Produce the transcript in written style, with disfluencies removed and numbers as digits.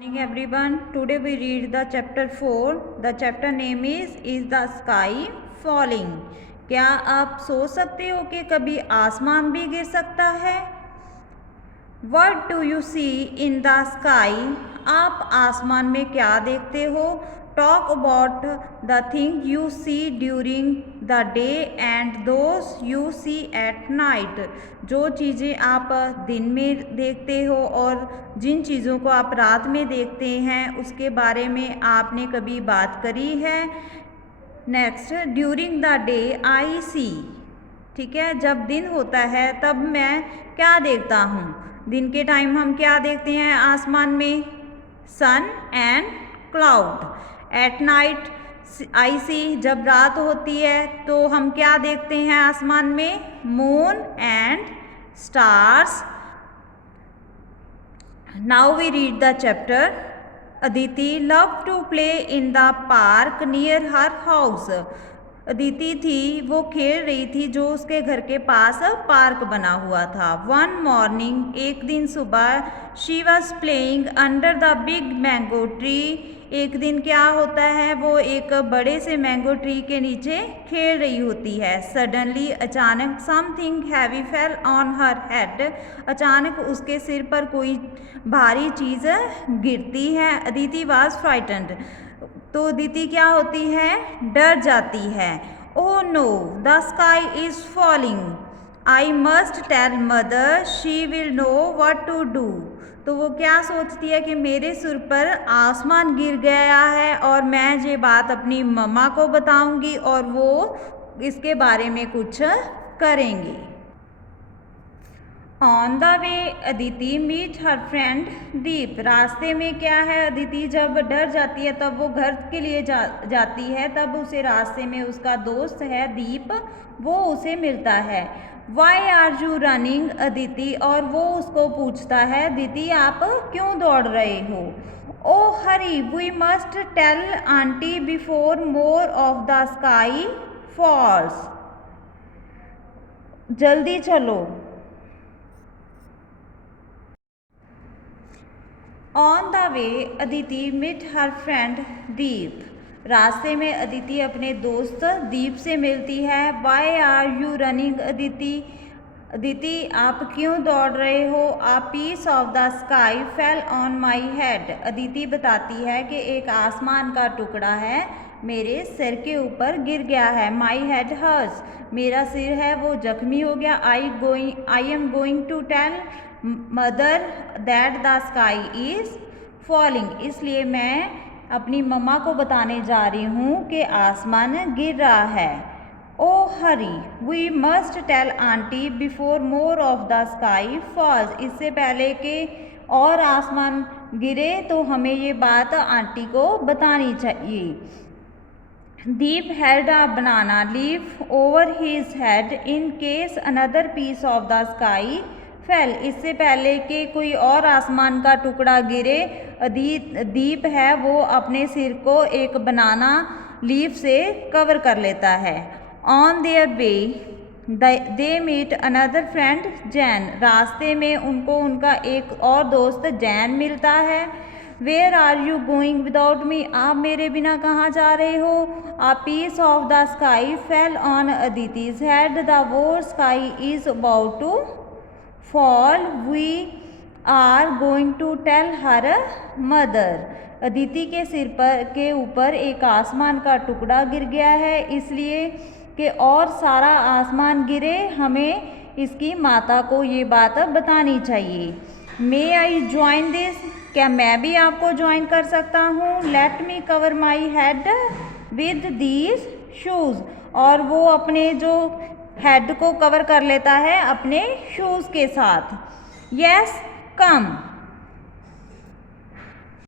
Morning everyone. Today we read the chapter 4. The chapter name is the sky falling. क्या आप सोच सकते हो कि कभी आसमान भी गिर सकता है? What do you see in the sky? आप आसमान में क्या देखते हो? Talk about the thing you see during the day and those you see at night. जो चीज़ें आप दिन में देखते हो और जिन चीज़ों को आप रात में देखते हैं उसके बारे में आपने कभी बात करी है. Next, during the day I see. ठीक है, जब दिन होता है तब मैं क्या देखता हूँ? दिन के टाइम हम क्या देखते हैं आसमान में? Sun and cloud. At night I see, जब रात होती है तो हम क्या देखते हैं आसमान में? Moon and stars. Now we read the chapter. Aditi love to play in the park near her house. Aditi थी, वो खेल रही थी जो उसके घर के पास पार्क बना हुआ था. वन मॉर्निंग, एक दिन सुबह, she was playing under the big mango tree. एक दिन क्या होता है, वो एक बड़े से मैंगो ट्री के नीचे खेल रही होती है. सडनली, अचानक, something heavy fell on her head. अचानक उसके सिर पर कोई भारी चीज़ गिरती है. Aditi was frightened. तो अदिति क्या होती है? डर जाती है. Oh no, the sky is falling. I must tell mother, she will know what to do. तो वो क्या सोचती है कि मेरे सिर पर आसमान गिर गया है और मैं ये बात अपनी मम्मा को बताऊंगी और वो इसके बारे में कुछ करेंगी. On the way Aditi meet her friend Deep. रास्ते में क्या है, अदिति जब डर जाती है तब वो घर के लिए जाती है. तब उसे रास्ते में उसका दोस्त है दीप, वो उसे मिलता है. Why are you running Aditi. और वो उसको पूछता है, अदिति आप क्यों दौड़ रहे हो? Oh hurry, we must tell aunty before more of the sky falls. जल्दी चलो. ऑन द वे अदिति मिट हर फ्रेंड दीप. रास्ते में अदिति अपने दोस्त दीप से मिलती है. Why are you running Aditi. Aditi आप क्यों दौड़ रहे हो? A piece of the sky fell on my head. Aditi बताती है कि एक आसमान का टुकड़ा है मेरे सिर के ऊपर गिर गया है. My head hurts. मेरा सिर है वो जख्मी हो गया. I am going to tell mother that the sky is falling. इसलिए मैं अपनी मम्मा को बताने जा रही हूँ कि आसमान गिर रहा है. Oh hurry, we must tell aunty before more of the sky falls. इससे पहले कि और आसमान गिरे तो हमें ये बात आंटी को बतानी चाहिए. Deep held a banana leaf over his head in case another piece of the sky fell. इससे पहले कि कोई और आसमान का टुकड़ा गिरे, दीप है वो अपने सिर को एक बनाना लीफ से कवर कर लेता है. On their way they meet another friend Jane. रास्ते में उनको उनका एक और दोस्त जैन मिलता है. Where are you going without me. आप मेरे बिना कहाँ जा रहे हो? A piece of the sky fell on Aditi's head. The whole sky is about to fall. We are going to tell her mother. Aditi के सिर पर के ऊपर एक आसमान का टुकड़ा गिर गया है, इसलिए कि और सारा आसमान गिरे हमें इसकी माता को ये बात बतानी चाहिए. मे आई ज्वाइन दिस. क्या मैं भी आपको ज्वाइन कर सकता हूँ? Let me cover my head with these shoes. और वो अपने जो हेड को कवर कर लेता है अपने शूज़ के साथ. Yes come.